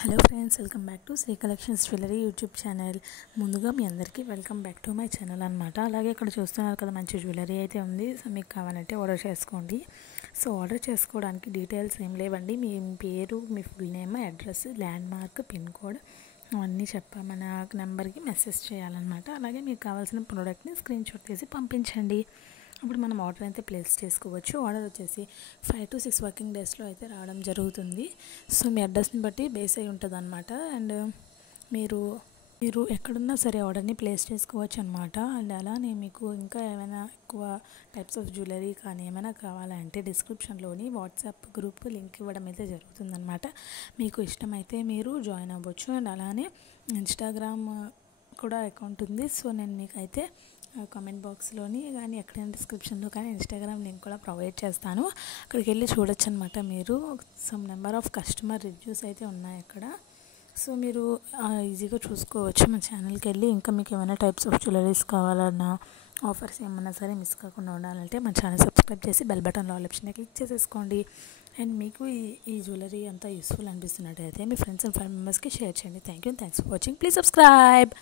Hello friends, welcome back to Sri collections jewellery YouTube channel. ముందుగా మీ అందరికీ welcome back to my channel అనమాట. అలాగే ఇక్కడ చూస్తున్నారు కదా, మంచి జ్యువెలరీ అయితే ఉంది. సో మీకు కావాలంటే ఆర్డర్ చేసుకోండి. సో ఆర్డర్ చేసుకోవడానికి డీటెయిల్స్ ఏం లేవండి. మీ పేరు, మీ full name, address, landmark, pin code అవన్నీ మన నెంబర్కి మెసేజ్ చేయాలన్నమాట. అలాగే మీకు కావాల్సిన ప్రోడక్ట్ని స్క్రీన్ షాట్ తీసి పంపించండి. అప్పుడు మనం ఆర్డర్ అయితే ప్లేస్ చేసుకోవచ్చు. ఆర్డర్ వచ్చేసి 5 to 6 వర్కింగ్ డేస్లో అయితే రావడం జరుగుతుంది. సో మీ అడ్రస్ని బట్టి బేస్ అయి ఉంటుంది అనమాట. అండ్ మీరు ఎక్కడున్నా సరే ఆర్డర్ని ప్లేస్ చేసుకోవచ్చు అనమాట. అండ్ అలానే మీకు ఇంకా ఏమైనా ఎక్కువ టైప్స్ ఆఫ్ జ్యువెలరీ కానీ ఏమైనా కావాలంటే డిస్క్రిప్షన్లోని వాట్సాప్ గ్రూప్ లింక్ ఇవ్వడం అయితే జరుగుతుందన్నమాట. మీకు ఇష్టమైతే మీరు జాయిన్ అవ్వచ్చు. అండ్ అలానే ఇన్స్టాగ్రామ్ కూడా అకౌంట్ ఉంది. సో నేను మీకైతే కామెంట్ బాక్స్లోని కానీ ఎక్కడైనా డిస్క్రిప్షన్లో కానీ ఇన్స్టాగ్రామ్ లింక్ కూడా ప్రొవైడ్ చేస్తాను. అక్కడికి వెళ్ళి చూడొచ్చు అనమాట. మీరు some number of customer reviews అయితే ఉన్నాయి అక్కడ. సో మీరు ఈజీగా చూసుకోవచ్చు మన ఛానల్కి వెళ్ళి. ఇంకా మీకు ఏమైనా టైప్స్ ఆఫ్ జ్యువెలరీస్ కావాలన్నా, ఆఫర్స్ ఏమన్నా సరే మిస్ కాకుండా ఉండాలంటే మన ఛానల్ సబ్స్క్రైబ్ చేసి బెల్ బటన్లో ఆల్ ఆప్షన్ క్లిక్ చేసేసుకోండి. అండ్ మీకు ఈ జ్యువెలరీ అంతా యూస్ఫుల్ అనిపిస్తున్నట్టయితే మీ ఫ్రెండ్స్ అండ్ ఫ్యామిలీ మెంబర్స్కి షేర్ చేయండి. Thanks for watching. Please subscribe.